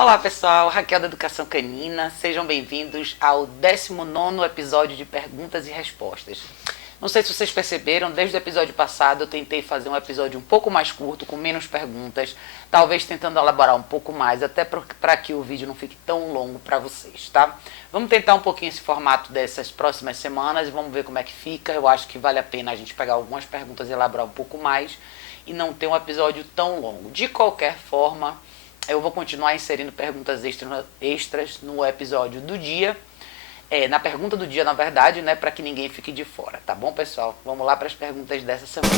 Olá pessoal, Raquel da Educação Canina, sejam bem-vindos ao 19º episódio de Perguntas e Respostas. Não sei se vocês perceberam, desde o episódio passado eu tentei fazer um episódio um pouco mais curto, com menos perguntas, talvez tentando elaborar um pouco mais, até para que o vídeo não fique tão longo para vocês, tá? Vamos tentar um pouquinho esse formato dessas próximas semanas e vamos ver como é que fica. Eu acho que vale a pena a gente pegar algumas perguntas e elaborar um pouco mais e não ter um episódio tão longo. De qualquer forma, eu vou continuar inserindo perguntas extras no episódio do dia, na pergunta do dia, na verdade, né, para que ninguém fique de fora, tá bom, pessoal? Vamos lá para as perguntas dessa semana.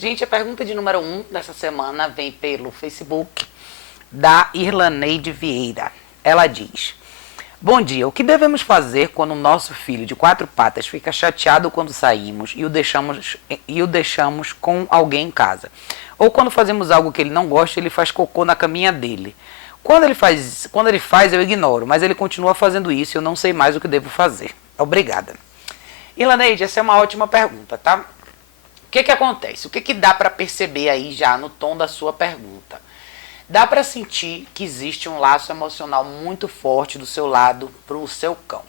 Gente, a pergunta de número 1 dessa semana vem pelo Facebook da Irlaneide Vieira. Ela diz: bom dia, o que devemos fazer quando o nosso filho de 4 patas fica chateado quando saímos e o deixamos com alguém em casa? Ou quando fazemos algo que ele não gosta, ele faz cocô na caminha dele. Quando ele faz, eu ignoro, mas ele continua fazendo isso e eu não sei mais o que devo fazer. Obrigada. Irlaneide, essa é uma ótima pergunta, tá? O que acontece? O que dá para perceber aí já no tom da sua pergunta? Dá para sentir que existe um laço emocional muito forte do seu lado para o seu cão.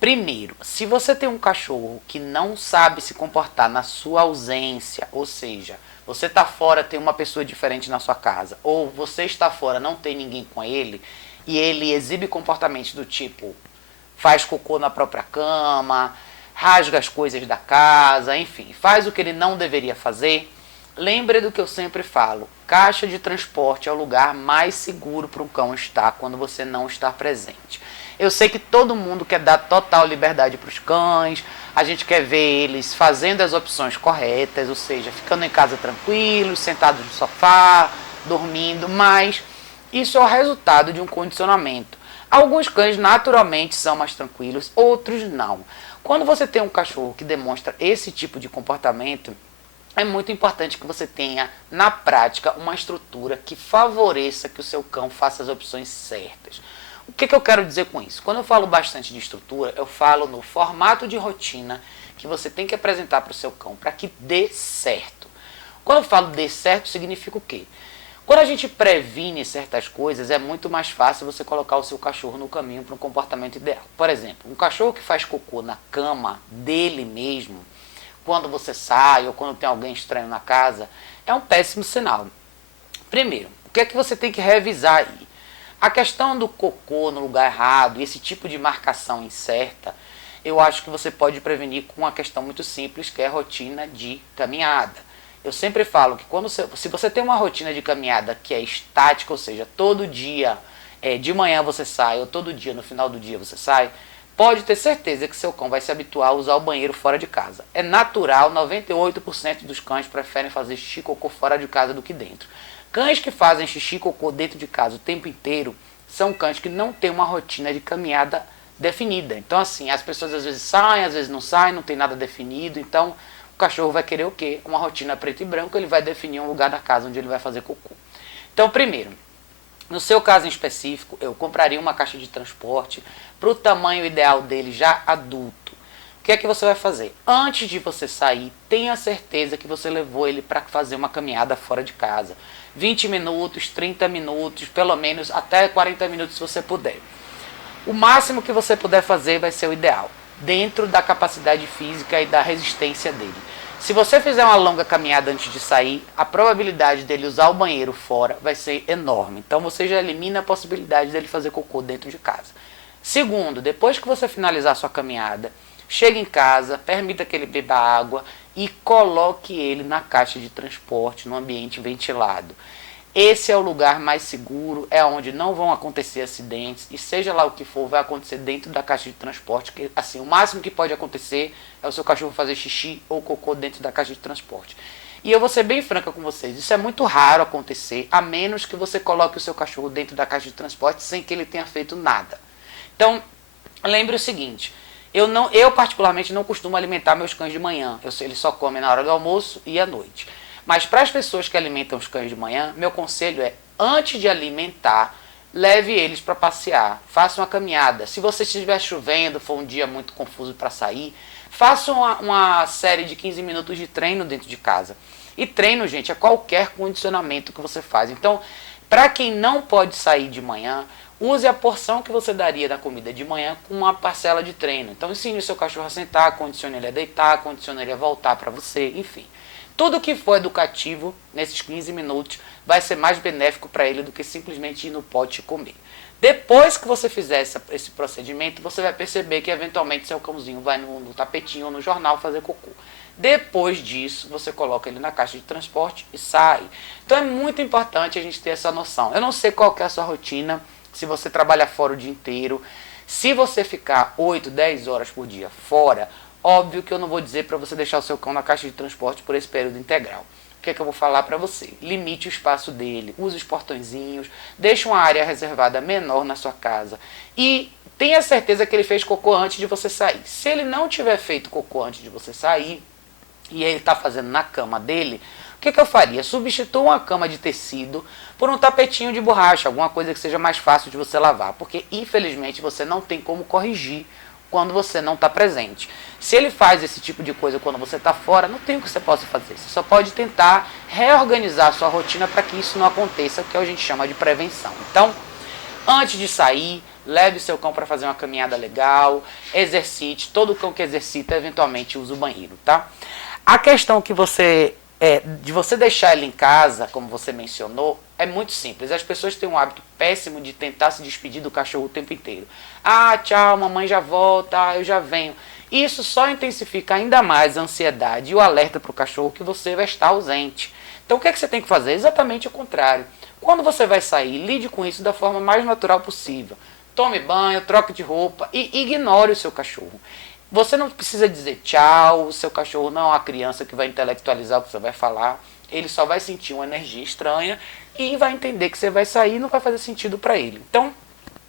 Primeiro, se você tem um cachorro que não sabe se comportar na sua ausência, ou seja, você está fora, tem uma pessoa diferente na sua casa, ou você está fora, não tem ninguém com ele, e ele exibe comportamentos do tipo, faz cocô na própria cama, rasga as coisas da casa, enfim, faz o que ele não deveria fazer. Lembre do que eu sempre falo, caixa de transporte é o lugar mais seguro para um cão estar quando você não está presente. Eu sei que todo mundo quer dar total liberdade para os cães, a gente quer ver eles fazendo as opções corretas, ou seja, ficando em casa tranquilos, sentados no sofá, dormindo, mas isso é o resultado de um condicionamento. Alguns cães naturalmente são mais tranquilos, outros não. Quando você tem um cachorro que demonstra esse tipo de comportamento, é muito importante que você tenha, na prática, uma estrutura que favoreça que o seu cão faça as opções certas. O que eu quero dizer com isso? Quando eu falo bastante de estrutura, eu falo no formato de rotina que você tem que apresentar para o seu cão para que dê certo. Quando eu falo dê certo, significa o quê? Quando a gente previne certas coisas, é muito mais fácil você colocar o seu cachorro no caminho para um comportamento ideal. Por exemplo, um cachorro que faz cocô na cama dele mesmo, quando você sai ou quando tem alguém estranho na casa, é um péssimo sinal. Primeiro, o que é que você tem que revisar aí? A questão do cocô no lugar errado, esse tipo de marcação incerta, eu acho que você pode prevenir com uma questão muito simples, que é a rotina de caminhada. Eu sempre falo que se você tem uma rotina de caminhada que é estática, ou seja, todo dia de manhã você sai, ou todo dia no final do dia você sai, pode ter certeza que seu cão vai se habituar a usar o banheiro fora de casa. É natural, 98% dos cães preferem fazer xixi e cocô fora de casa do que dentro. Cães que fazem xixi e cocô dentro de casa o tempo inteiro são cães que não têm uma rotina de caminhada definida. Então assim, as pessoas às vezes saem, às vezes não saem, não tem nada definido, então o cachorro vai querer o quê? Uma rotina preto e branco, ele vai definir um lugar da casa onde ele vai fazer cocô. Então, primeiro, no seu caso em específico, eu compraria uma caixa de transporte para o tamanho ideal dele já adulto. O que é que você vai fazer? Antes de você sair, tenha certeza que você levou ele para fazer uma caminhada fora de casa. 20 minutos, 30 minutos, pelo menos até 40 minutos se você puder. O máximo que você puder fazer vai ser o ideal, dentro da capacidade física e da resistência dele. Se você fizer uma longa caminhada antes de sair, a probabilidade dele usar o banheiro fora vai ser enorme. Então você já elimina a possibilidade dele fazer cocô dentro de casa. Segundo, depois que você finalizar a sua caminhada, Chega em casa, permita que ele beba água e coloque ele na caixa de transporte, no ambiente ventilado. Esse é o lugar mais seguro, é onde não vão acontecer acidentes e seja lá o que for, vai acontecer dentro da caixa de transporte, que assim, o máximo que pode acontecer é o seu cachorro fazer xixi ou cocô dentro da caixa de transporte. E eu vou ser bem franca com vocês, isso é muito raro acontecer, a menos que você coloque o seu cachorro dentro da caixa de transporte sem que ele tenha feito nada. Então, lembre o seguinte, eu particularmente não costumo alimentar meus cães de manhã, eles só comem na hora do almoço e à noite. Mas para as pessoas que alimentam os cães de manhã, meu conselho é, antes de alimentar, leve eles para passear, faça uma caminhada. Se você estiver chovendo, for um dia muito confuso para sair, faça uma série de 15 minutos de treino dentro de casa. E treino, gente, é qualquer condicionamento que você faz. Então, para quem não pode sair de manhã, use a porção que você daria da comida de manhã com uma parcela de treino. Então, ensine o seu cachorro a sentar, condicione ele a deitar, condicione ele a voltar para você, enfim. Tudo que for educativo, nesses 15 minutos, vai ser mais benéfico para ele do que simplesmente ir no pote e comer. Depois que você fizer esse procedimento, você vai perceber que eventualmente seu cãozinho vai no tapetinho ou no jornal fazer cocô. Depois disso, você coloca ele na caixa de transporte e sai. Então é muito importante a gente ter essa noção. Eu não sei qual que é a sua rotina, se você trabalha fora o dia inteiro. Se você ficar 8, 10 horas por dia fora, óbvio que eu não vou dizer para você deixar o seu cão na caixa de transporte por esse período integral. O que é que eu vou falar para você? Limite o espaço dele, use os portõezinhos, deixe uma área reservada menor na sua casa e tenha certeza que ele fez cocô antes de você sair. Se ele não tiver feito cocô antes de você sair e ele está fazendo na cama dele, o que eu faria? Substitua uma cama de tecido por um tapetinho de borracha, alguma coisa que seja mais fácil de você lavar, porque infelizmente você não tem como corrigir quando você não está presente. Se ele faz esse tipo de coisa quando você está fora, não tem o que você possa fazer. Você só pode tentar reorganizar a sua rotina para que isso não aconteça, que a gente chama de prevenção. Então, antes de sair, leve seu cão para fazer uma caminhada legal, exercite. Todo cão que exercita, eventualmente, usa o banheiro, tá? A questão que de você deixar ele em casa, como você mencionou, é muito simples. As pessoas têm um hábito péssimo de tentar se despedir do cachorro o tempo inteiro. Ah, tchau, mamãe já volta, eu já venho. Isso só intensifica ainda mais a ansiedade e o alerta para o cachorro que você vai estar ausente. Então o que é que você tem que fazer? Exatamente o contrário. Quando você vai sair, lide com isso da forma mais natural possível. Tome banho, troque de roupa e ignore o seu cachorro. Você não precisa dizer tchau, o seu cachorro não é uma criança que vai intelectualizar o que você vai falar. Ele só vai sentir uma energia estranha e vai entender que você vai sair e não vai fazer sentido para ele. Então,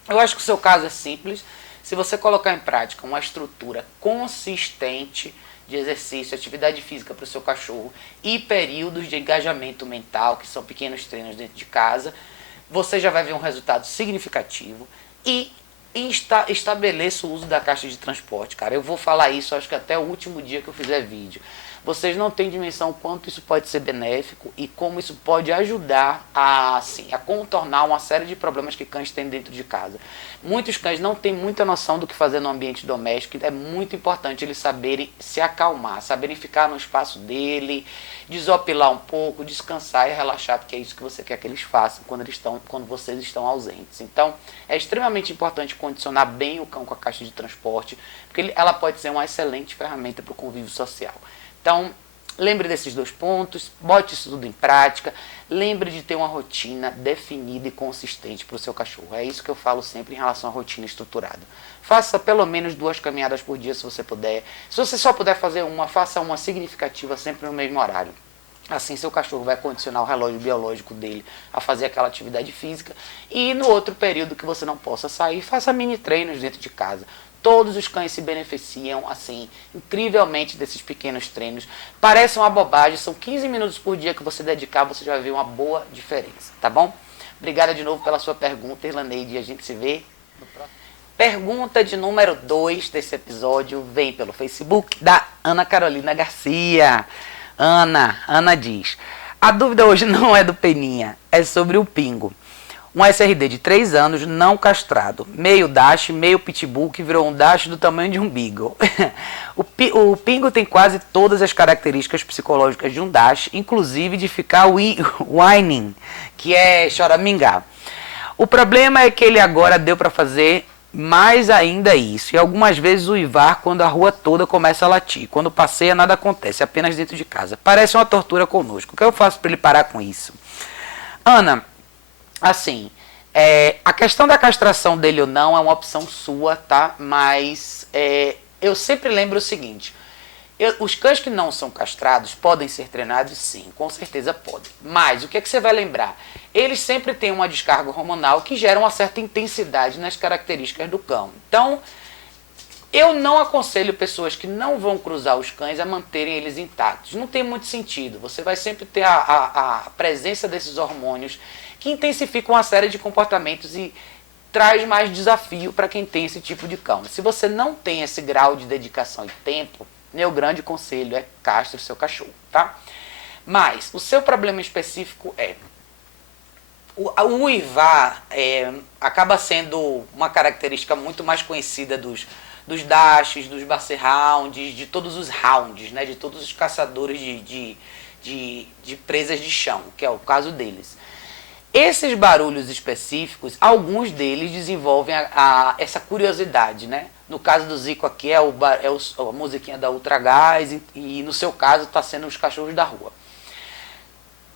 eu acho que o seu caso é simples. Se você colocar em prática uma estrutura consistente de exercício, atividade física para o seu cachorro e períodos de engajamento mental, que são pequenos treinos dentro de casa, você já vai ver um resultado significativo e estabeleça o uso da caixa de transporte, cara. Eu vou falar isso, acho que até o último dia que eu fizer vídeo. Vocês não têm dimensão quanto isso pode ser benéfico e como isso pode ajudar a contornar uma série de problemas que cães têm dentro de casa. Muitos cães não têm muita noção do que fazer no ambiente doméstico. É muito importante eles saberem se acalmar, saberem ficar no espaço dele, desopilar um pouco, descansar e relaxar, porque é isso que você quer que eles façam quando vocês estão ausentes. Então, é extremamente importante condicionar bem o cão com a caixa de transporte, porque ela pode ser uma excelente ferramenta para o convívio social. Então, lembre desses 2 pontos, bote isso tudo em prática, lembre de ter uma rotina definida e consistente para o seu cachorro. É isso que eu falo sempre em relação à rotina estruturada. Faça pelo menos 2 caminhadas por dia se você puder. Se você só puder fazer uma, faça uma significativa sempre no mesmo horário. Assim seu cachorro vai condicionar o relógio biológico dele a fazer aquela atividade física. E no outro período que você não possa sair, faça mini treinos dentro de casa. Todos os cães se beneficiam, assim, incrivelmente desses pequenos treinos. Parece uma bobagem, são 15 minutos por dia que você dedicar, você já vai ver uma boa diferença, tá bom? Obrigada de novo pela sua pergunta, Irlaneide, e a gente se vê no próximo. Pergunta de número 2 desse episódio vem pelo Facebook da Ana Carolina Garcia. Ana diz: a dúvida hoje não é do Peninha, é sobre o Pingo. Um SRD de 3 anos, não castrado. Meio Dash, meio Pitbull, que virou um Dash do tamanho de um Beagle. O Pingo tem quase todas as características psicológicas de um Dash, inclusive de ficar whining, que é choramingar. O problema é que ele agora deu para fazer Mais ainda isso, e algumas vezes uivar quando a rua toda começa a latir. Quando passeia, nada acontece, apenas dentro de casa. Parece uma tortura conosco. O que eu faço para ele parar com isso? Ana, assim, a questão da castração dele ou não é uma opção sua, tá? Mas eu sempre lembro o seguinte: os cães que não são castrados podem ser treinados? Sim, com certeza podem. Mas o que é que você vai lembrar? Eles sempre têm uma descarga hormonal que gera uma certa intensidade nas características do cão. Então, eu não aconselho pessoas que não vão cruzar os cães a manterem eles intactos. Não tem muito sentido. Você vai sempre ter a presença desses hormônios que intensificam uma série de comportamentos e traz mais desafio para quem tem esse tipo de cão. Se você não tem esse grau de dedicação e tempo, meu grande conselho é castre o seu cachorro, tá? Mas o seu problema específico o uivar acaba sendo uma característica muito mais conhecida dos dashes, dos basset hounds, de todos os hounds, né? De todos os caçadores de presas de chão, que é o caso deles. Esses barulhos específicos, alguns deles desenvolvem essa curiosidade, né? No caso do Zico aqui a musiquinha da Ultragás e no seu caso está sendo os cachorros da rua.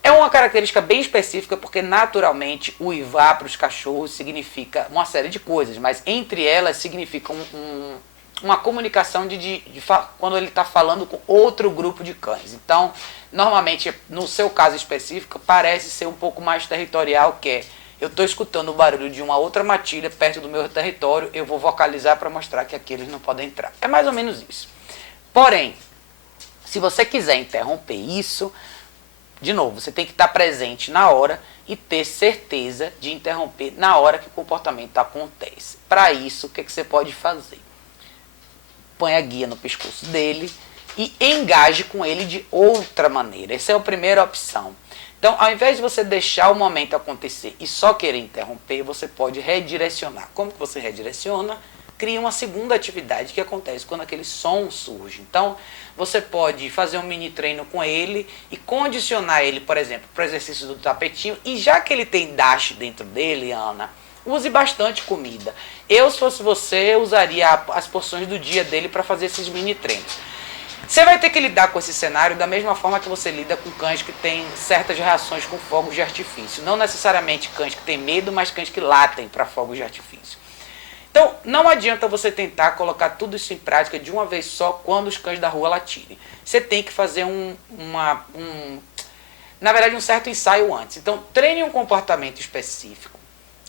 É uma característica bem específica porque naturalmente uivar para os cachorros significa uma série de coisas, mas entre elas significa uma comunicação quando ele está falando com outro grupo de cães. Então, normalmente, no seu caso específico, parece ser um pouco mais territorial, que eu estou escutando o barulho de uma outra matilha perto do meu território, eu vou vocalizar para mostrar que aqui eles não podem entrar. É mais ou menos isso. Porém, se você quiser interromper isso, de novo, você tem que estar presente na hora e ter certeza de interromper na hora que o comportamento acontece. Para isso, o que você pode fazer? Põe a guia no pescoço dele e engaje com ele de outra maneira. Essa é a primeira opção. Então, ao invés de você deixar o momento acontecer e só querer interromper, você pode redirecionar. Como que você redireciona? Cria uma segunda atividade que acontece quando aquele som surge. Então, você pode fazer um mini treino com ele e condicionar ele, por exemplo, para o exercício do tapetinho. E já que ele tem dash dentro dele, Ana, use bastante comida. Eu, se fosse você, usaria as porções do dia dele para fazer esses mini treinos. Você vai ter que lidar com esse cenário da mesma forma que você lida com cães que têm certas reações com fogos de artifício. Não necessariamente cães que têm medo, mas cães que latem para fogos de artifício. Então, não adianta você tentar colocar tudo isso em prática de uma vez só quando os cães da rua latirem. Você tem que fazer na verdade, um certo ensaio antes. Então, treine um comportamento específico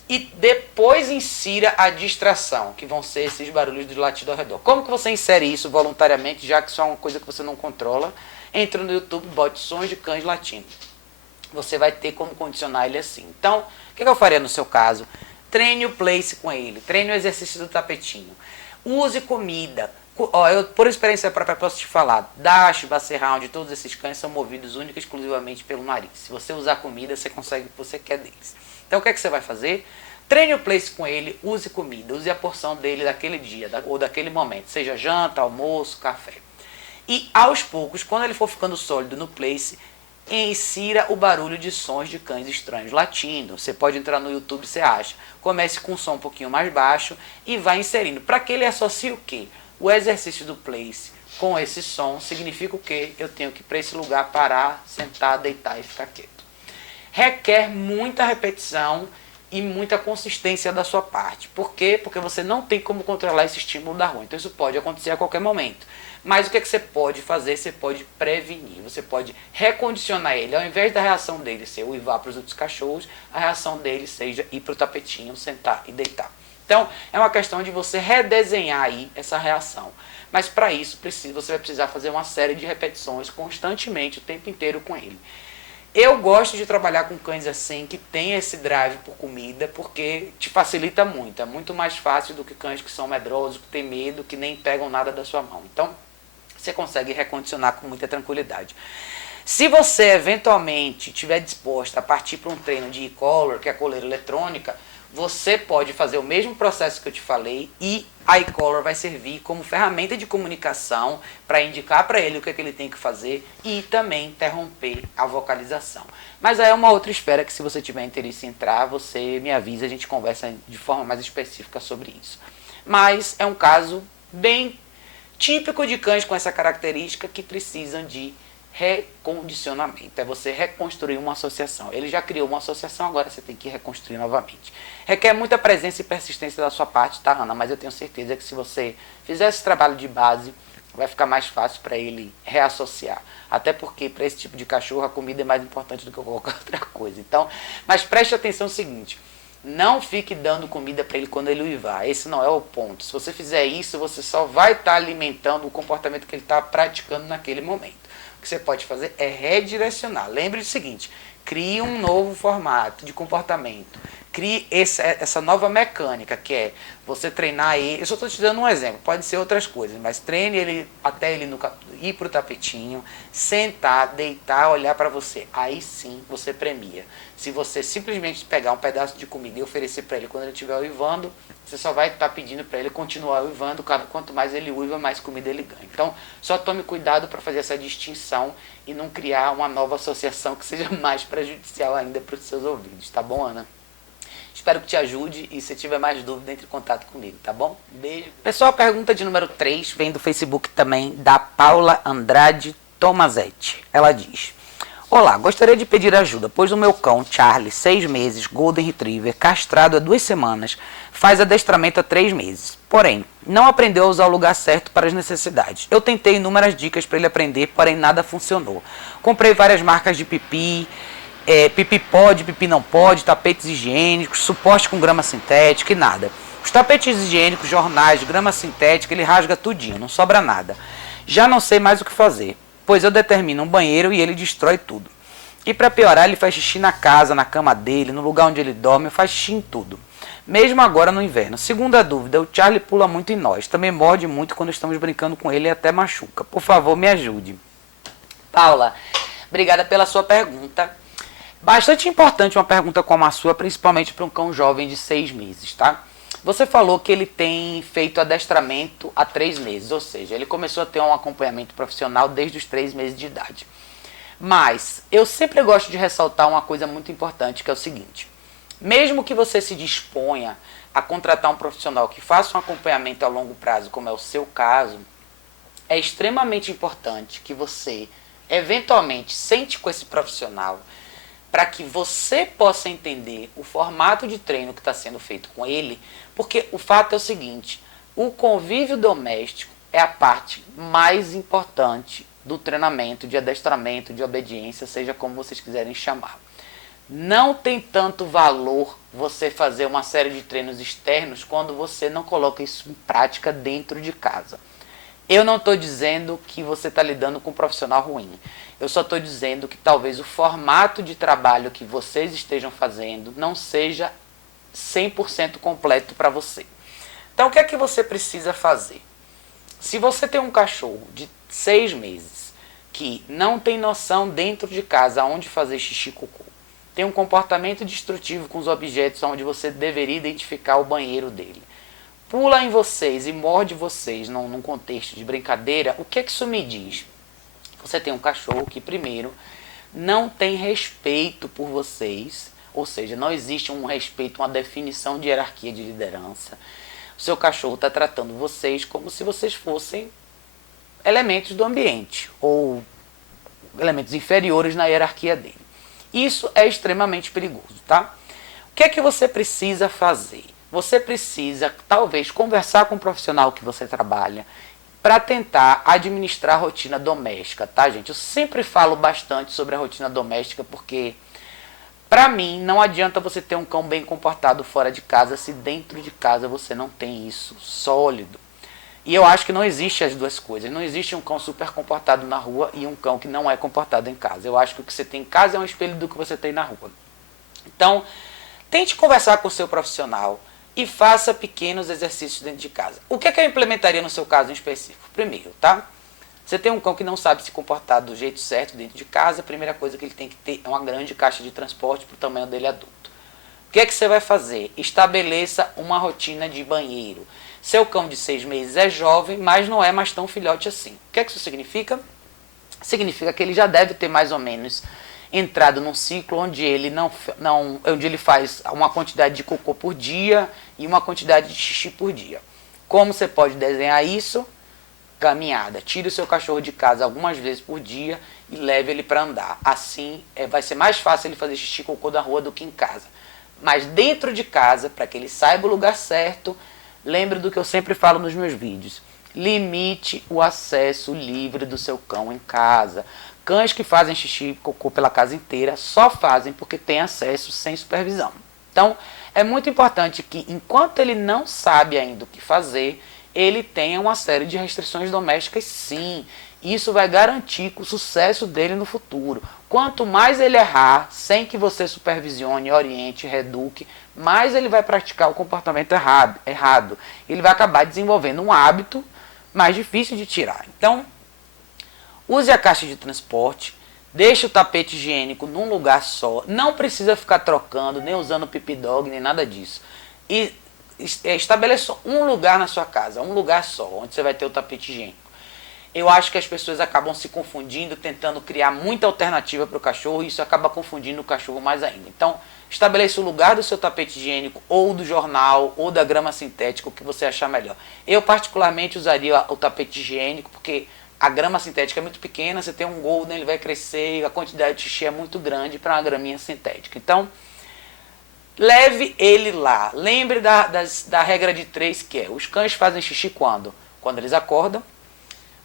e depois insira a distração, que vão ser esses barulhos de latido ao redor. Como que você insere isso voluntariamente, já que isso é uma coisa que você não controla? Entra no YouTube, bote sons de cães latindo. Você vai ter como condicionar ele assim. Então, o que eu faria no seu caso? Treine o place com ele, treine o exercício do tapetinho. Use comida. Eu, por experiência própria, posso te falar, Dash, Basset Hound, todos esses cães são movidos única e exclusivamente pelo nariz. Se você usar comida, você consegue o que você quer deles. Então, o que é que você vai fazer? Treine o place com ele, use comida, use a porção dele daquele dia ou daquele momento, seja janta, almoço, café. E, aos poucos, quando ele for ficando sólido no place, insira o barulho de sons de cães estranhos latindo. Você pode entrar no YouTube, você acha. Comece com um som um pouquinho mais baixo e vai inserindo. Para que ele associe o quê? O exercício do place com esse som significa o quê? Eu tenho que ir para esse lugar parar, sentar, deitar e ficar quieto. Requer muita repetição e muita consistência da sua parte. Por quê? Porque você não tem como controlar esse estímulo da rua. Então isso pode acontecer a qualquer momento. Mas o que você pode fazer? Você pode prevenir, você pode recondicionar ele. Ao invés da reação dele ser uivar para os outros cachorros, a reação dele seja ir para o tapetinho, sentar e deitar. Então, é uma questão de você redesenhar aí essa reação. Mas para isso, você vai precisar fazer uma série de repetições constantemente, o tempo inteiro com ele. Eu gosto de trabalhar com cães assim, que tem esse drive por comida, porque te facilita muito. É muito mais fácil do que cães que são medrosos, que têm medo, que nem pegam nada da sua mão. Então, você consegue recondicionar com muita tranquilidade. Se você eventualmente estiver disposto a partir para um treino de e-collar, que é a coleira eletrônica, você pode fazer o mesmo processo que eu te falei e a e-collar vai servir como ferramenta de comunicação para indicar para ele o que ele tem que fazer e também interromper a vocalização. Mas aí é uma outra esfera que, se você tiver interesse em entrar, você me avisa, a gente conversa de forma mais específica sobre isso. mas é um caso bem típico de cães com essa característica que precisam de recondicionamento. É você reconstruir uma associação. Ele já criou uma associação, agora você tem que reconstruir novamente. Requer muita presença e persistência da sua parte, tá, Ana? Mas eu tenho certeza que se você fizer esse trabalho de base, vai ficar mais fácil para ele reassociar. Até porque para esse tipo de cachorro a comida é mais importante do que qualquer outra coisa. Então, mas preste atenção no seguinte, não fique dando comida para ele quando ele uivar. Esse não é o ponto. Se você fizer isso, você só vai estar alimentando o comportamento que ele está praticando naquele momento. O que você pode fazer é redirecionar. Lembre do seguinte, crie um novo formato de comportamento. Crie essa nova mecânica, que é você treinar ele. Eu só estou te dando um exemplo, pode ser outras coisas, mas treine ele até ele ir para o tapetinho, sentar, deitar, olhar para você. Aí sim você premia. Se você simplesmente pegar um pedaço de comida e oferecer para ele quando ele estiver uivando, você só vai estar pedindo para ele continuar uivando. Quanto mais ele uiva, mais comida ele ganha. Então, só tome cuidado para fazer essa distinção e não criar uma nova associação que seja mais prejudicial ainda para os seus ouvidos. Tá bom, Ana? Espero que te ajude e se tiver mais dúvida, entre em contato comigo, tá bom? Beijo. Pessoal, pergunta de número 3 vem do Facebook também, da Paula Andrade Tomazetti. Ela diz: olá, gostaria de pedir ajuda, pois o meu cão, Charlie, 6 meses, Golden Retriever, castrado há 2 semanas, faz adestramento há 3 meses. Porém, não aprendeu a usar o lugar certo para as necessidades. Eu tentei inúmeras dicas para ele aprender, porém nada funcionou. Comprei várias marcas de pipi, pipi pode, pipi não pode, tapetes higiênicos, suporte com grama sintética e nada. Os tapetes higiênicos, jornais, grama sintética, ele rasga tudinho, não sobra nada. Já não sei mais o que fazer, pois eu determino um banheiro e ele destrói tudo. E para piorar, ele faz xixi na casa, na cama dele, no lugar onde ele dorme, faz xixi em tudo. Mesmo agora no inverno. Segunda dúvida, o Charlie pula muito em nós, também morde muito quando estamos brincando com ele e até machuca. Por favor, me ajude. Paula, obrigada pela sua pergunta. Bastante importante uma pergunta como a sua, principalmente para um cão jovem de 6 meses, tá? Você falou que ele tem feito adestramento há 3 meses, ou seja, ele começou a ter um acompanhamento profissional desde os 3 meses de idade. Mas eu sempre gosto de ressaltar uma coisa muito importante, que é o seguinte: mesmo que você se disponha a contratar um profissional que faça um acompanhamento a longo prazo, como é o seu caso, é extremamente importante que você, eventualmente, sente com esse profissional para que você possa entender o formato de treino que está sendo feito com ele, porque o fato é o seguinte: o convívio doméstico é a parte mais importante do treinamento, de adestramento, de obediência, seja como vocês quiserem chamar. Não tem tanto valor você fazer uma série de treinos externos quando você não coloca isso em prática dentro de casa. Eu não estou dizendo que você está lidando com um profissional ruim. Eu só estou dizendo que talvez o formato de trabalho que vocês estejam fazendo não seja 100% completo para você. Então, o que é que você precisa fazer? Se você tem um cachorro de 6 meses que não tem noção dentro de casa aonde fazer xixi e cocô, tem um comportamento destrutivo com os objetos onde você deveria identificar o banheiro dele, pula em vocês e morde vocês num contexto de brincadeira, o que é que isso me diz? Você tem um cachorro que, primeiro, não tem respeito por vocês, ou seja, não existe um respeito, uma definição de hierarquia de liderança. O seu cachorro está tratando vocês como se vocês fossem elementos do ambiente, ou elementos inferiores na hierarquia dele. Isso é extremamente perigoso, tá? O que é que você precisa fazer? Você precisa, talvez, conversar com o profissional que você trabalha para tentar administrar a rotina doméstica, tá, gente? Eu sempre falo bastante sobre a rotina doméstica porque, para mim, não adianta você ter um cão bem comportado fora de casa se dentro de casa você não tem isso sólido. E eu acho que não existe as duas coisas. Não existe um cão super comportado na rua e um cão que não é comportado em casa. Eu acho que o que você tem em casa é um espelho do que você tem na rua. Então, tente conversar com o seu profissional e faça pequenos exercícios dentro de casa. O que é que eu implementaria no seu caso em específico? Primeiro, tá? Você tem um cão que não sabe se comportar do jeito certo dentro de casa, a primeira coisa que ele tem que ter é uma grande caixa de transporte para o tamanho dele adulto. O que é que você vai fazer? Estabeleça uma rotina de banheiro. Seu cão de 6 meses é jovem, mas não é mais tão filhote assim. O que é que isso significa? Significa que ele já deve ter mais ou menos entrado num ciclo onde ele onde ele faz uma quantidade de cocô por dia e uma quantidade de xixi por dia. Como você pode desenhar isso? Caminhada. Tire o seu cachorro de casa algumas vezes por dia e leve ele para andar. Assim, vai ser mais fácil ele fazer xixi e cocô na rua do que em casa. Mas dentro de casa, para que ele saiba o lugar certo, lembre do que eu sempre falo nos meus vídeos. Limite o acesso livre do seu cão em casa. Cães que fazem xixi e cocô pela casa inteira só fazem porque têm acesso sem supervisão. Então, é muito importante que, enquanto ele não sabe ainda o que fazer, ele tenha uma série de restrições domésticas, sim. Isso vai garantir o sucesso dele no futuro. Quanto mais ele errar, sem que você supervisione, oriente, reeduque, mais ele vai praticar o comportamento errado. Ele vai acabar desenvolvendo um hábito mais difícil de tirar. Então, use a caixa de transporte, deixe o tapete higiênico num lugar só, não precisa ficar trocando, nem usando pipi dog, nem nada disso. E estabeleça um lugar na sua casa, um lugar só, onde você vai ter o tapete higiênico. Eu acho que as pessoas acabam se confundindo, tentando criar muita alternativa para o cachorro, e isso acaba confundindo o cachorro mais ainda. Então, estabeleça o lugar do seu tapete higiênico, ou do jornal, ou da grama sintética, o que você achar melhor. Eu, particularmente, usaria o tapete higiênico, porque a grama sintética é muito pequena, você tem um golden, ele vai crescer, a quantidade de xixi é muito grande para uma graminha sintética. Então, leve ele lá. Lembre da regra de 3, que é: os cães fazem xixi quando? Quando eles acordam,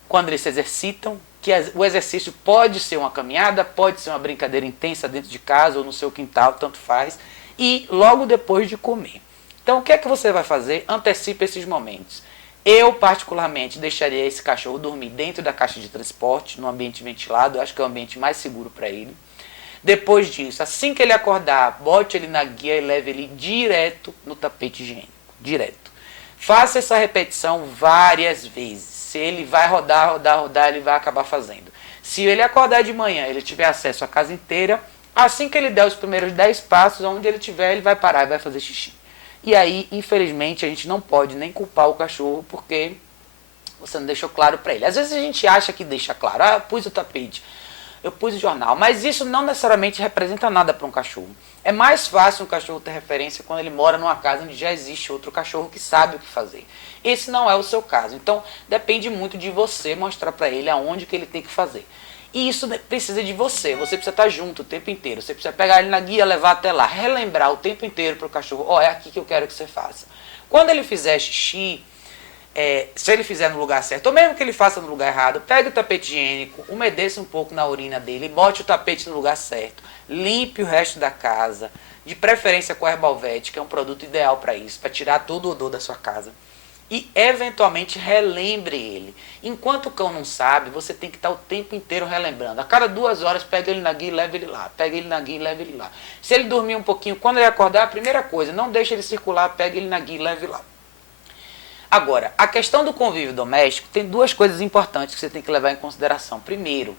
quando eles se exercitam, que o exercício pode ser uma caminhada, pode ser uma brincadeira intensa dentro de casa ou no seu quintal, tanto faz, e logo depois de comer. Então, o que é que você vai fazer? Antecipe esses momentos. Eu, particularmente, deixaria esse cachorro dormir dentro da caixa de transporte, num ambiente ventilado. Eu acho que é o ambiente mais seguro para ele. Depois disso, assim que ele acordar, bote ele na guia e leve ele direto no tapete higiênico. Direto. Faça essa repetição várias vezes. Se ele vai rodar, ele vai acabar fazendo. Se ele acordar de manhã, ele tiver acesso à casa inteira, assim que ele der os primeiros 10 passos, onde ele estiver, ele vai parar e vai fazer xixi. E aí, infelizmente, a gente não pode nem culpar o cachorro porque você não deixou claro para ele. Às vezes a gente acha que deixa claro: eu pus o tapete, eu pus o jornal, mas isso não necessariamente representa nada para um cachorro. É mais fácil um cachorro ter referência quando ele mora numa casa onde já existe outro cachorro que sabe o que fazer. Esse não é o seu caso. Então, depende muito de você mostrar para ele aonde que ele tem que fazer. E isso precisa de você. Você precisa estar junto o tempo inteiro. Você precisa pegar ele na guia, levar até lá, relembrar o tempo inteiro para o cachorro: é aqui que eu quero que você faça. Quando ele fizer xixi, se ele fizer no lugar certo, ou mesmo que ele faça no lugar errado, pegue o tapete higiênico, umedeça um pouco na urina dele, bote o tapete no lugar certo, limpe o resto da casa, de preferência com Herbalvet, que é um produto ideal para isso, para tirar todo o odor da sua casa. E, eventualmente, relembre ele. Enquanto o cão não sabe, você tem que estar o tempo inteiro relembrando. A cada 2 horas, pega ele na guia e leva ele lá. Pega ele na guia e leva ele lá. Se ele dormir um pouquinho, quando ele acordar, a primeira coisa: não deixe ele circular, pega ele na guia e leve lá. Agora, a questão do convívio doméstico tem 2 coisas importantes que você tem que levar em consideração. Primeiro,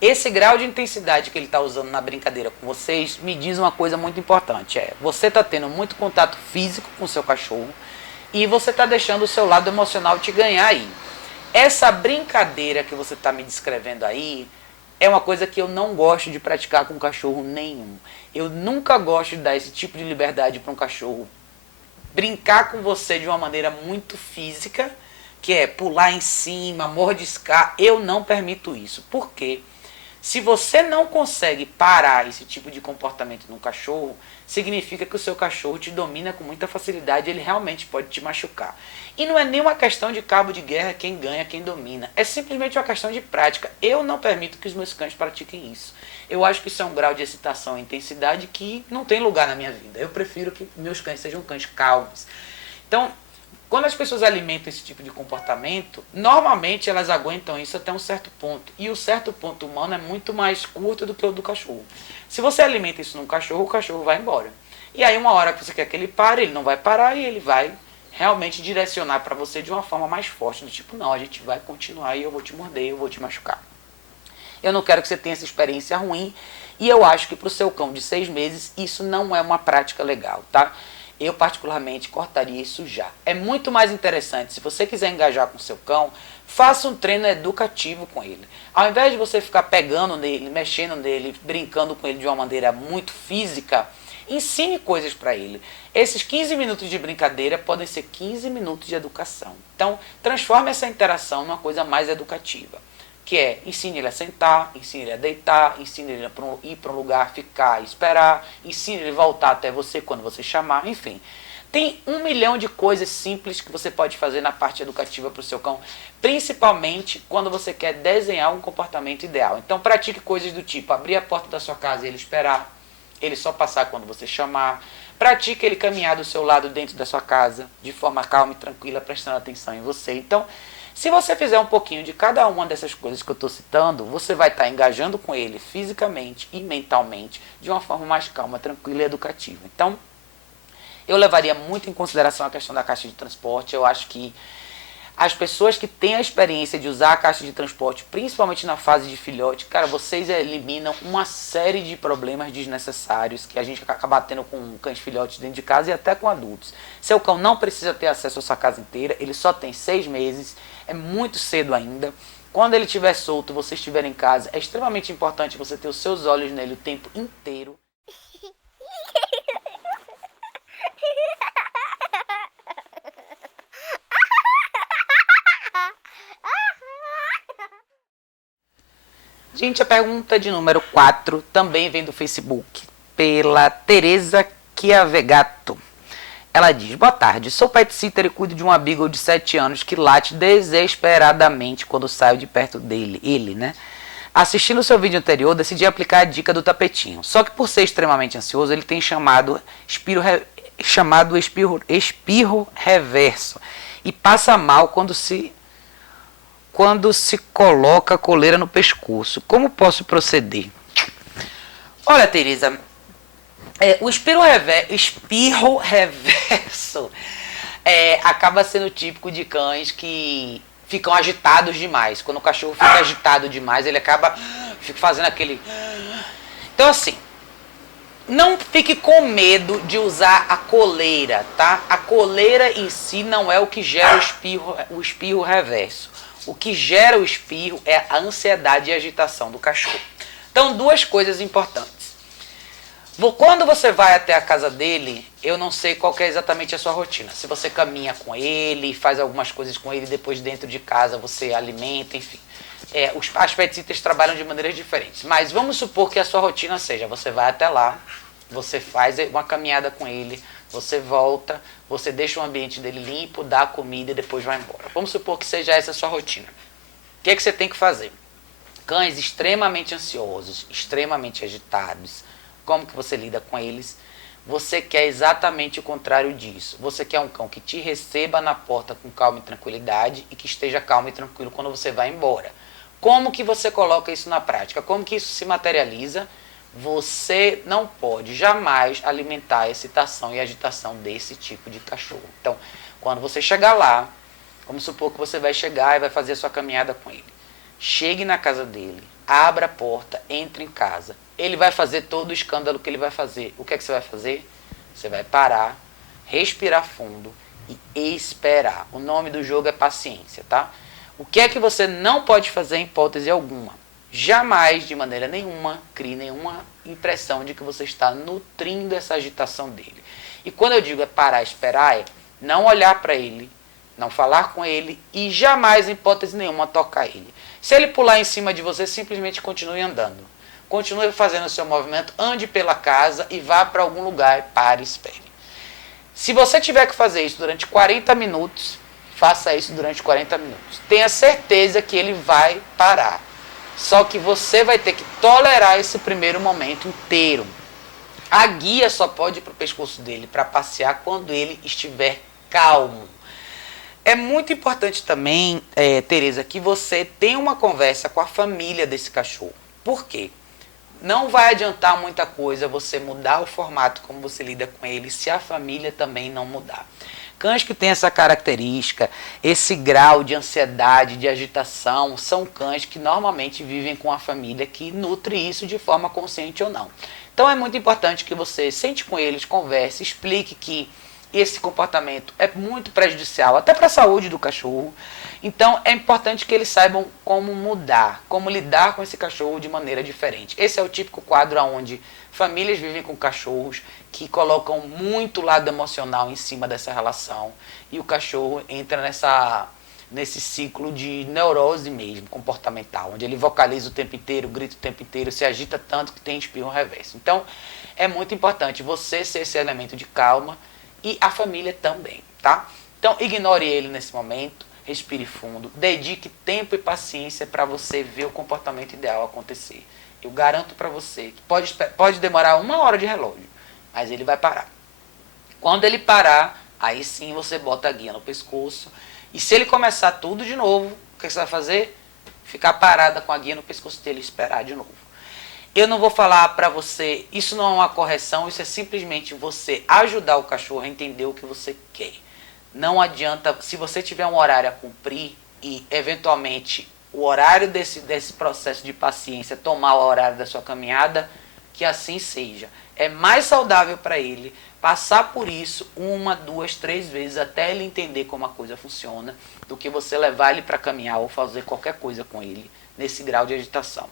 esse grau de intensidade que ele está usando na brincadeira com vocês me diz uma coisa muito importante: você está tendo muito contato físico com o seu cachorro e você está deixando o seu lado emocional te ganhar aí. Essa brincadeira que você está me descrevendo aí é uma coisa que eu não gosto de praticar com cachorro nenhum. Eu nunca gosto de dar esse tipo de liberdade para um cachorro brincar com você de uma maneira muito física, que é pular em cima, mordiscar. Eu não permito isso. Por quê? Se você não consegue parar esse tipo de comportamento num cachorro, significa que o seu cachorro te domina com muita facilidade, ele realmente pode te machucar. E não é nem uma questão de cabo de guerra, quem ganha, quem domina. É simplesmente uma questão de prática. Eu não permito que os meus cães pratiquem isso. Eu acho que isso é um grau de excitação e intensidade que não tem lugar na minha vida. Eu prefiro que meus cães sejam cães calmos. Então, quando as pessoas alimentam esse tipo de comportamento, normalmente elas aguentam isso até um certo ponto. E o certo ponto humano é muito mais curto do que o do cachorro. Se você alimenta isso num cachorro, o cachorro vai embora. E aí uma hora que você quer que ele pare, ele não vai parar e ele vai realmente direcionar para você de uma forma mais forte. Do tipo: não, a gente vai continuar e eu vou te morder, eu vou te machucar. Eu não quero que você tenha essa experiência ruim. E eu acho que para o seu cão de 6 meses, isso não é uma prática legal, tá? Eu, particularmente, cortaria isso já. É muito mais interessante, se você quiser engajar com o seu cão, faça um treino educativo com ele. Ao invés de você ficar pegando nele, mexendo nele, brincando com ele de uma maneira muito física, Ensine coisas para ele. Esses 15 minutos de brincadeira podem ser 15 minutos de educação. Então, transforme essa interação numa coisa mais educativa, que é ensine ele a sentar, ensine ele a deitar, ensine ele a ir para um lugar, ficar, esperar, ensine ele a voltar até você quando você chamar, enfim. Tem 1 milhão de coisas simples que você pode fazer na parte educativa para o seu cão, principalmente quando você quer desenhar um comportamento ideal. Então pratique coisas do tipo abrir a porta da sua casa e ele esperar, ele só passar quando você chamar. Pratique ele caminhar do seu lado dentro da sua casa, de forma calma e tranquila, prestando atenção em você. Então, se você fizer um pouquinho de cada uma dessas coisas que eu estou citando, você vai estar engajando com ele fisicamente e mentalmente de uma forma mais calma, tranquila e educativa. Então, eu levaria muito em consideração a questão da caixa de transporte. Eu acho que as pessoas que têm a experiência de usar a caixa de transporte, principalmente na fase de filhote, cara, vocês eliminam uma série de problemas desnecessários que a gente acaba tendo com cães filhotes dentro de casa e até com adultos. Seu cão não precisa ter acesso à sua casa inteira, ele só tem 6 meses, é muito cedo ainda. Quando ele estiver solto, você estiver em casa, é extremamente importante você ter os seus olhos nele o tempo inteiro. Gente, a pergunta de número 4 também vem do Facebook, pela Tereza Chiavegato. Ela diz: boa tarde, sou pet sitter e cuido de uma beagle de 7 anos que late desesperadamente quando saio de perto dele, né? Assistindo o seu vídeo anterior, decidi aplicar a dica do tapetinho. Só que por ser extremamente ansioso, ele tem chamado espirro reverso e passa mal quando se coloca a coleira no pescoço. Como posso proceder? Olha, Teresa, o espirro reverso acaba sendo típico de cães que ficam agitados demais. Quando o cachorro fica agitado demais, ele acaba fazendo aquele... Então, assim, não fique com medo de usar a coleira, tá? A coleira em si não é o que gera o espirro reverso. O que gera o espirro é a ansiedade e a agitação do cachorro. Então, 2 coisas importantes. Quando você vai até a casa dele, eu não sei qual que é exatamente a sua rotina. Se você caminha com ele, faz algumas coisas com ele, depois dentro de casa você alimenta, enfim. As pet sitters trabalham de maneiras diferentes. Mas vamos supor que a sua rotina seja, você vai até lá, você faz uma caminhada com ele, você volta, você deixa o ambiente dele limpo, dá comida e depois vai embora. Vamos supor que seja essa a sua rotina. O que é que você tem que fazer? Cães extremamente ansiosos, extremamente agitados, como que você lida com eles? Você quer exatamente o contrário disso. Você quer um cão que te receba na porta com calma e tranquilidade e que esteja calmo e tranquilo quando você vai embora. Como que você coloca isso na prática? Como que isso se materializa? Você não pode jamais alimentar a excitação e a agitação desse tipo de cachorro. Então, quando você chegar lá, vamos supor que você vai chegar e vai fazer a sua caminhada com ele. Chegue na casa dele, abra a porta, entre em casa. Ele vai fazer todo o escândalo que ele vai fazer. O que é que você vai fazer? Você vai parar, respirar fundo e esperar. O nome do jogo é paciência, tá? O que é que você não pode fazer em hipótese alguma? Jamais, de maneira nenhuma, crie nenhuma impressão de que você está nutrindo essa agitação dele. E quando eu digo parar, esperar, é não olhar para ele, não falar com ele e jamais, em hipótese nenhuma, tocar ele. Se ele pular em cima de você, simplesmente continue andando. Continue fazendo o seu movimento, ande pela casa e vá para algum lugar, pare e espere. Se você tiver que fazer isso durante 40 minutos, faça isso durante 40 minutos. Tenha certeza que ele vai parar. Só que você vai ter que tolerar esse primeiro momento inteiro. A guia só pode ir para o pescoço dele para passear quando ele estiver calmo. É muito importante também, Tereza, que você tenha uma conversa com a família desse cachorro. Por quê? Não vai adiantar muita coisa você mudar o formato como você lida com ele se a família também não mudar. Cães que têm essa característica, esse grau de ansiedade, de agitação, são cães que normalmente vivem com a família que nutre isso de forma consciente ou não. Então é muito importante que você sente com eles, converse, explique que esse comportamento é muito prejudicial, até para a saúde do cachorro. Então é importante que eles saibam como mudar, como lidar com esse cachorro de maneira diferente. Esse é o típico quadro onde famílias vivem com cachorros que colocam muito lado emocional em cima dessa relação e o cachorro entra nesse ciclo de neurose mesmo, comportamental, onde ele vocaliza o tempo inteiro, grita o tempo inteiro, se agita tanto que tem espirro reverso. Então é muito importante você ser esse elemento de calma e a família também, tá? Então ignore ele nesse momento, respire fundo, dedique tempo e paciência para você ver o comportamento ideal acontecer. Eu garanto para você que pode demorar 1 hora de relógio, mas ele vai parar. Quando ele parar, aí sim você bota a guia no pescoço. E se ele começar tudo de novo, o que você vai fazer? Ficar parada com a guia no pescoço dele e esperar de novo. Eu não vou falar para você, isso não é uma correção, isso é simplesmente você ajudar o cachorro a entender o que você quer. Não adianta, se você tiver um horário a cumprir e eventualmente o horário desse processo de paciência tomar o horário da sua caminhada, que assim seja. É mais saudável para ele passar por isso 1, 2, 3 vezes até ele entender como a coisa funciona, do que você levar ele para caminhar ou fazer qualquer coisa com ele nesse grau de agitação.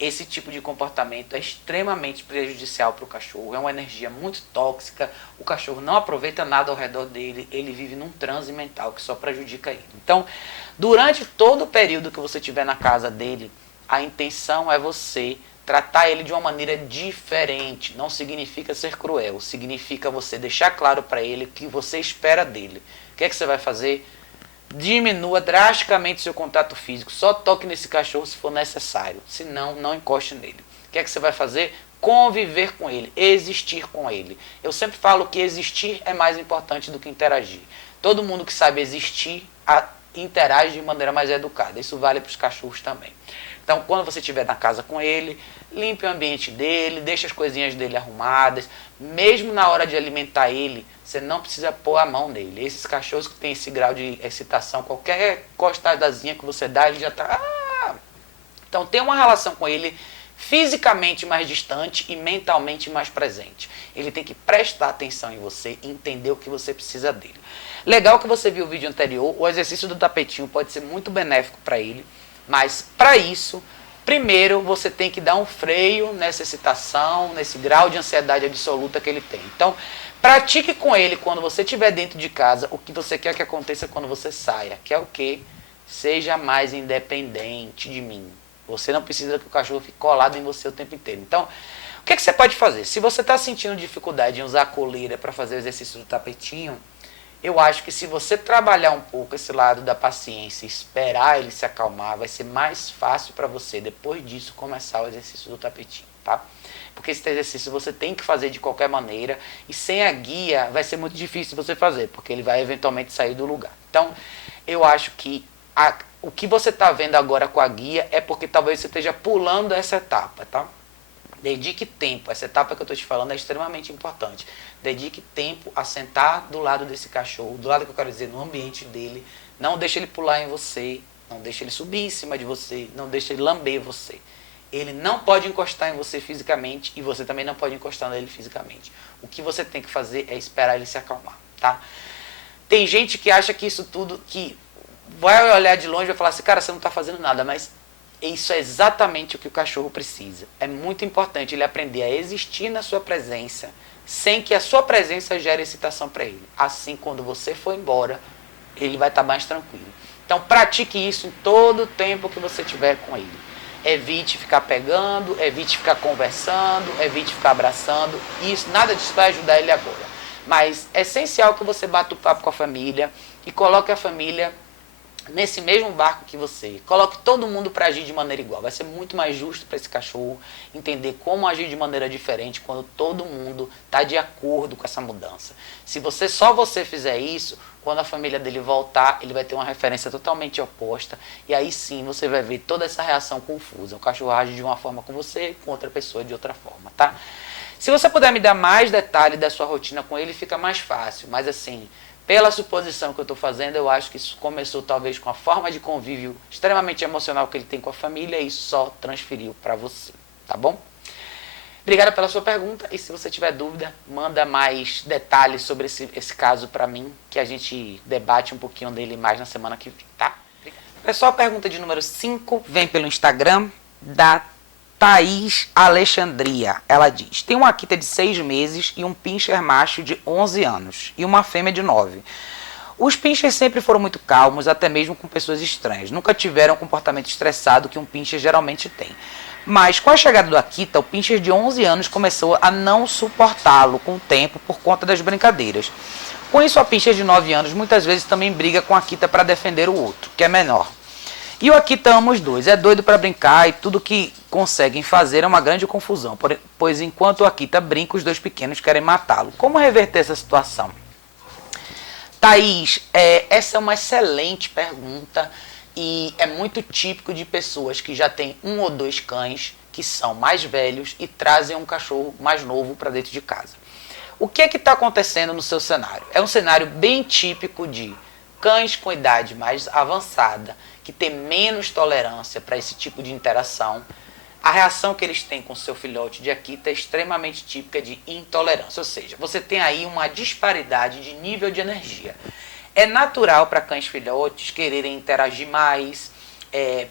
Esse tipo de comportamento é extremamente prejudicial para o cachorro, é uma energia muito tóxica, o cachorro não aproveita nada ao redor dele, ele vive num transe mental que só prejudica ele. Então, durante todo o período que você estiver na casa dele, a intenção é você tratar ele de uma maneira diferente. Não significa ser cruel, significa você deixar claro para ele o que você espera dele. O que é que você vai fazer? Diminua drasticamente seu contato físico, só toque nesse cachorro se for necessário, senão não encoste nele. O que é que você vai fazer? Conviver com ele, existir com ele. Eu sempre falo que existir é mais importante do que interagir. Todo mundo que sabe existir interage de maneira mais educada, isso vale para os cachorros também. Então, quando você estiver na casa com ele, limpe o ambiente dele, deixe as coisinhas dele arrumadas. Mesmo na hora de alimentar ele, você não precisa pôr a mão nele. Esses cachorros que têm esse grau de excitação, qualquer costadazinha que você dá, ele já está... Então, tem uma relação com ele fisicamente mais distante e mentalmente mais presente. Ele tem que prestar atenção em você e entender o que você precisa dele. Legal que você viu o vídeo anterior, o exercício do tapetinho pode ser muito benéfico para ele. Mas, para isso, primeiro você tem que dar um freio nessa excitação, nesse grau de ansiedade absoluta que ele tem. Então, pratique com ele quando você estiver dentro de casa o que você quer que aconteça quando você saia. Que é o quê? Seja mais independente de mim. Você não precisa que o cachorro fique colado em você o tempo inteiro. Então, o que você pode fazer? Se você está sentindo dificuldade em usar a coleira para fazer o exercício do tapetinho, eu acho que se você trabalhar um pouco esse lado da paciência, esperar ele se acalmar, vai ser mais fácil para você, depois disso, começar o exercício do tapetinho, tá? Porque esse exercício você tem que fazer de qualquer maneira e sem a guia vai ser muito difícil você fazer, porque ele vai eventualmente sair do lugar. Então, eu acho que o que você está vendo agora com a guia é porque talvez você esteja pulando essa etapa, tá? Dedique tempo, essa etapa que eu estou te falando é extremamente importante. Dedique tempo a sentar do lado desse cachorro, do lado que eu quero dizer, no ambiente dele. Não deixe ele pular em você, não deixe ele subir em cima de você, não deixe ele lamber você. Ele não pode encostar em você fisicamente e você também não pode encostar nele fisicamente. O que você tem que fazer é esperar ele se acalmar, tá? Tem gente que acha que isso tudo, que vai olhar de longe e vai falar assim, cara, você não está fazendo nada, mas isso é exatamente o que o cachorro precisa. É muito importante ele aprender a existir na sua presença, sem que a sua presença gere excitação para ele. Assim, quando você for embora, ele vai estar mais tranquilo. Então, pratique isso em todo o tempo que você tiver com ele. Evite ficar pegando, evite ficar conversando, evite ficar abraçando. Isso, nada disso vai ajudar ele agora. Mas é essencial que você bata o papo com a família e coloque a família nesse mesmo barco que você. Coloque todo mundo para agir de maneira igual. Vai ser muito mais justo para esse cachorro entender como agir de maneira diferente quando todo mundo está de acordo com essa mudança. Se só você fizer isso, quando a família dele voltar, ele vai ter uma referência totalmente oposta. E aí sim você vai ver toda essa reação confusa. O cachorro age de uma forma com você, com outra pessoa de outra forma, tá? Se você puder me dar mais detalhes da sua rotina com ele, fica mais fácil. Mas assim, pela suposição que eu estou fazendo, eu acho que isso começou talvez com a forma de convívio extremamente emocional que ele tem com a família e isso só transferiu para você, tá bom? Obrigada pela sua pergunta e se você tiver dúvida, manda mais detalhes sobre esse caso para mim, que a gente debate um pouquinho dele mais na semana que vem, tá? Pessoal, pergunta de número 5 vem pelo Instagram da Thaís Alexandria. Ela diz: tem uma Akita de 6 meses e um pincher macho de 11 anos e uma fêmea de 9. Os pinchers sempre foram muito calmos, até mesmo com pessoas estranhas. Nunca tiveram o comportamento estressado que um pincher geralmente tem. Mas com a chegada do Akita, o pincher de 11 anos começou a não suportá-lo com o tempo por conta das brincadeiras. Com isso, a pincher de 9 anos muitas vezes também briga com a Akita para defender o outro, que é menor. E o Akita ama os dois, é doido para brincar e tudo que conseguem fazer é uma grande confusão, pois enquanto o Akita brinca, os dois pequenos querem matá-lo. Como reverter essa situação? Thaís, essa é uma excelente pergunta e é muito típico de pessoas que já têm 1 ou 2 cães que são mais velhos e trazem um cachorro mais novo para dentro de casa. O que é que está acontecendo no seu cenário? É um cenário bem típico de cães com idade mais avançada, que tem menos tolerância para esse tipo de interação. A reação que eles têm com seu filhote de Akita é extremamente típica de intolerância, ou seja, você tem aí uma disparidade de nível de energia. É natural para cães filhotes quererem interagir mais,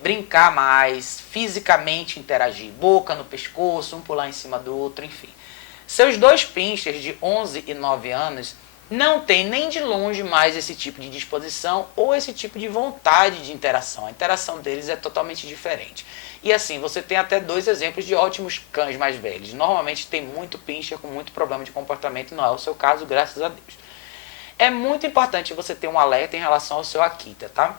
brincar mais, fisicamente interagir, boca no pescoço, um pular em cima do outro, enfim. Seus 2 pinchers de 11 e 9 anos não tem nem de longe mais esse tipo de disposição ou esse tipo de vontade de interação. A interação deles é totalmente diferente. E assim, você tem até 2 exemplos de ótimos cães mais velhos. Normalmente tem muito pincher com muito problema de comportamento, não é o seu caso, graças a Deus. É muito importante você ter um alerta em relação ao seu Akita, tá?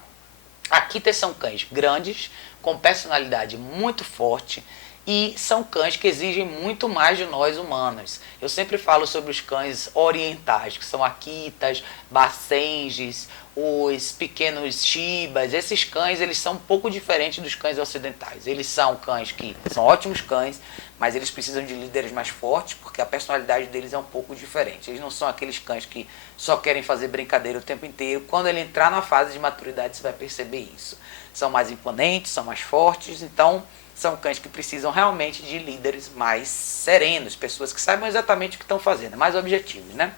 Akitas são cães grandes, com personalidade muito forte, e são cães que exigem muito mais de nós humanos. Eu sempre falo sobre os cães orientais, que são Akitas, Basenjis, os pequenos Shibas. Esses cães, eles são um pouco diferentes dos cães ocidentais. Eles são cães que são ótimos cães, mas eles precisam de líderes mais fortes, porque a personalidade deles é um pouco diferente. Eles não são aqueles cães que só querem fazer brincadeira o tempo inteiro. Quando ele entrar na fase de maturidade, você vai perceber isso. São mais imponentes, são mais fortes, então são cães que precisam realmente de líderes mais serenos, pessoas que saibam exatamente o que estão fazendo, mais objetivos, né?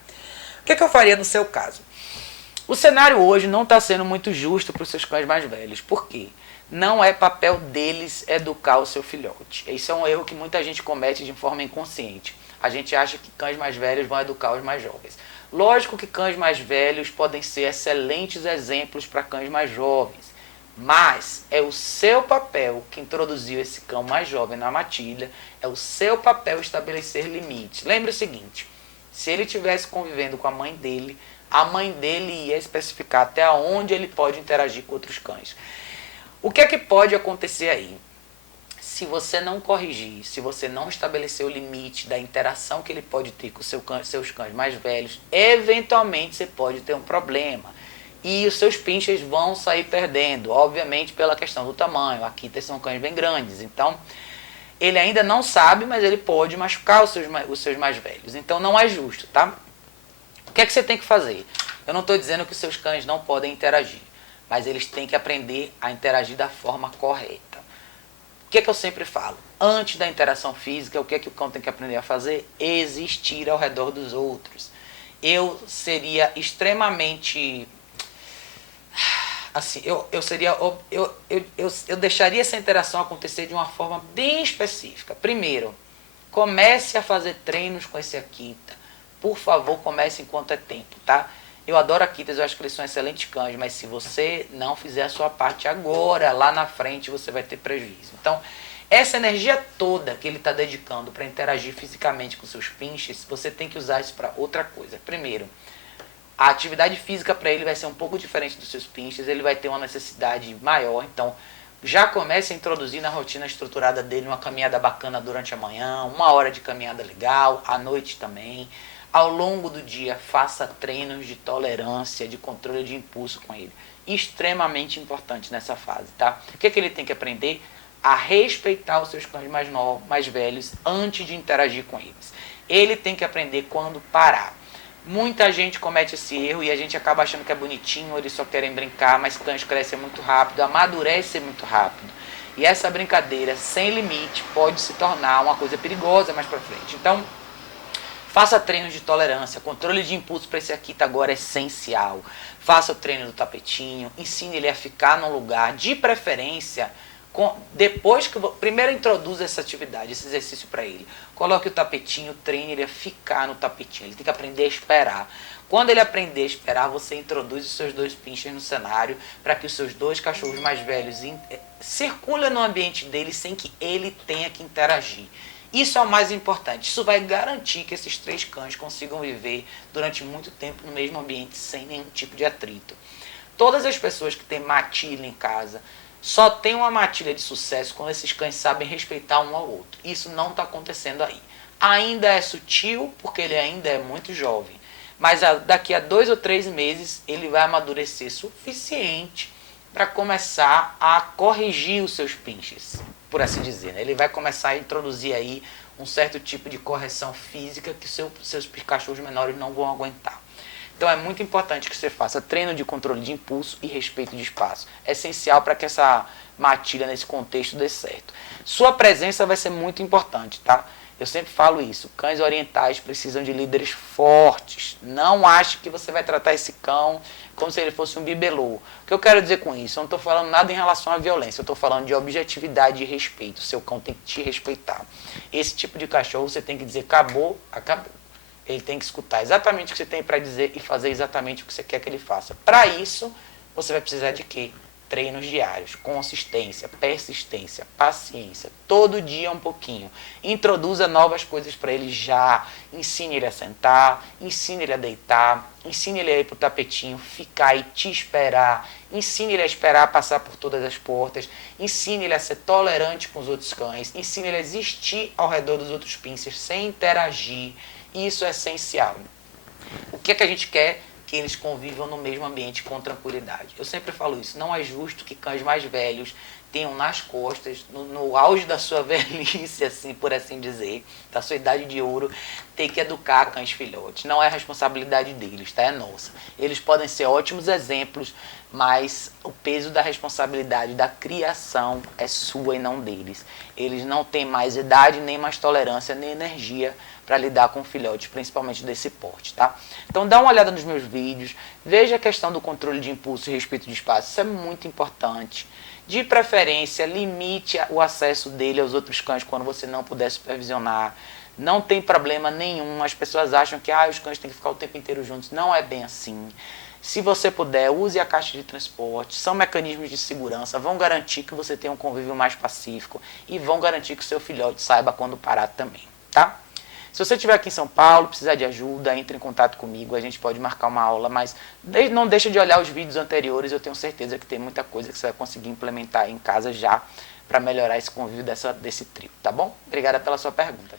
O que eu faria no seu caso? O cenário hoje não está sendo muito justo para os seus cães mais velhos. Por quê? Não é papel deles educar o seu filhote. Esse é um erro que muita gente comete de forma inconsciente. A gente acha que cães mais velhos vão educar os mais jovens. Lógico que cães mais velhos podem ser excelentes exemplos para cães mais jovens. Mas é o seu papel que introduziu esse cão mais jovem na matilha, é o seu papel estabelecer limites. Lembre o seguinte, se ele estivesse convivendo com a mãe dele ia especificar até onde ele pode interagir com outros cães. O que é que pode acontecer aí? Se você não corrigir, se você não estabelecer o limite da interação que ele pode ter com seus cães mais velhos, eventualmente você pode ter um problema. E os seus pinchers vão sair perdendo, obviamente pela questão do tamanho. Aqui são cães bem grandes, então ele ainda não sabe, mas ele pode machucar os seus mais velhos. Então não é justo, tá? O que é que você tem que fazer? Eu não estou dizendo que os seus cães não podem interagir, mas eles têm que aprender a interagir da forma correta. O que é que eu sempre falo? Antes da interação física, o que é que o cão tem que aprender a fazer? Existir ao redor dos outros. Eu seria extremamente... Assim, eu deixaria essa interação acontecer de uma forma bem específica. Primeiro, comece a fazer treinos com esse Akita. Por favor, comece enquanto é tempo, tá? Eu adoro Akitas, eu acho que eles são excelentes cães, mas se você não fizer a sua parte agora, lá na frente você vai ter prejuízo. Então, essa energia toda que ele está dedicando para interagir fisicamente com seus pinches, você tem que usar isso para outra coisa. Primeiro, a atividade física para ele vai ser um pouco diferente dos seus pinches, ele vai ter uma necessidade maior, então já comece a introduzir na rotina estruturada dele uma caminhada bacana durante a manhã, 1 hora de caminhada legal, à noite também. Ao longo do dia, faça treinos de tolerância, de controle de impulso com ele. Extremamente importante nessa fase, tá? O que é que ele tem que aprender? A respeitar os seus cães mais velhos antes de interagir com eles. Ele tem que aprender quando parar. Muita gente comete esse erro e a gente acaba achando que é bonitinho, eles só querem brincar, mas cães crescem muito rápido, amadurecem muito rápido. E essa brincadeira sem limite pode se tornar uma coisa perigosa mais pra frente. Então, faça treinos de tolerância, controle de impulso para esse aqui agora é essencial. Faça o treino do tapetinho, ensine ele a ficar num lugar, de preferência, depois que primeiro introduza essa atividade, esse exercício para ele. Coloque o tapetinho, treine ele a ficar no tapetinho. Ele tem que aprender a esperar. Quando ele aprender a esperar, você introduz os seus 2 pinchers no cenário para que os seus 2 cachorros mais velhos circulem no ambiente dele sem que ele tenha que interagir. Isso é o mais importante. Isso vai garantir que esses 3 cães consigam viver durante muito tempo no mesmo ambiente sem nenhum tipo de atrito. Todas as pessoas que têm matilha em casa só tem uma matilha de sucesso quando esses cães sabem respeitar um ao outro. Isso não está acontecendo aí. Ainda é sutil, porque ele ainda é muito jovem. Mas daqui a 2 ou 3 meses, ele vai amadurecer suficiente para começar a corrigir os seus pinches, por assim dizer. Ele vai começar a introduzir aí um certo tipo de correção física que seus cachorros menores não vão aguentar. Então é muito importante que você faça treino de controle de impulso e respeito de espaço. É essencial para que essa matilha nesse contexto dê certo. Sua presença vai ser muito importante, tá? Eu sempre falo isso, cães orientais precisam de líderes fortes. Não ache que você vai tratar esse cão como se ele fosse um bibelô. O que eu quero dizer com isso? Eu não estou falando nada em relação à violência, eu estou falando de objetividade e respeito. O seu cão tem que te respeitar. Esse tipo de cachorro você tem que dizer acabou, acabou. Ele tem que escutar exatamente o que você tem para dizer e fazer exatamente o que você quer que ele faça. Para isso, você vai precisar de quê? Treinos diários, consistência, persistência, paciência, todo dia um pouquinho. Introduza novas coisas para ele já, ensine ele a sentar, ensine ele a deitar, ensine ele a ir para o tapetinho, ficar e te esperar, ensine ele a esperar passar por todas as portas, ensine ele a ser tolerante com os outros cães, ensine ele a existir ao redor dos outros pincers sem interagir. Isso é essencial. O que é que a gente quer? Que eles convivam no mesmo ambiente com tranquilidade. Eu sempre falo isso, não é justo que cães mais velhos tenham nas costas, no auge da sua velhice, assim, por assim dizer, da sua idade de ouro, ter que educar cães filhotes. Não é responsabilidade deles, tá? É nossa. Eles podem ser ótimos exemplos, mas o peso da responsabilidade da criação é sua e não deles. Eles não têm mais idade, nem mais tolerância, nem energia para lidar com filhotes, principalmente desse porte, tá? Então dá uma olhada nos meus vídeos, veja a questão do controle de impulso e respeito de espaço, isso é muito importante. De preferência, limite o acesso dele aos outros cães quando você não puder supervisionar. Não tem problema nenhum, as pessoas acham que os cães têm que ficar o tempo inteiro juntos, não é bem assim. Se você puder, use a caixa de transporte, são mecanismos de segurança, vão garantir que você tenha um convívio mais pacífico e vão garantir que o seu filhote saiba quando parar também, tá? Se você estiver aqui em São Paulo, precisar de ajuda, entre em contato comigo, a gente pode marcar uma aula, mas não deixa de olhar os vídeos anteriores, eu tenho certeza que tem muita coisa que você vai conseguir implementar em casa já para melhorar esse convívio desse trio, tá bom? Obrigada pela sua pergunta.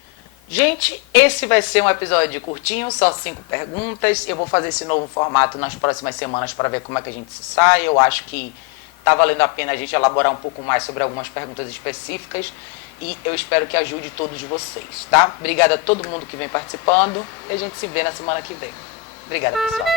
Gente, esse vai ser um episódio curtinho, só 5 perguntas. Eu vou fazer esse novo formato nas próximas semanas para ver como é que a gente se sai. Eu acho que está valendo a pena a gente elaborar um pouco mais sobre algumas perguntas específicas. E eu espero que ajude todos vocês, tá? Obrigada a todo mundo que vem participando e a gente se vê na semana que vem. Obrigada, pessoal.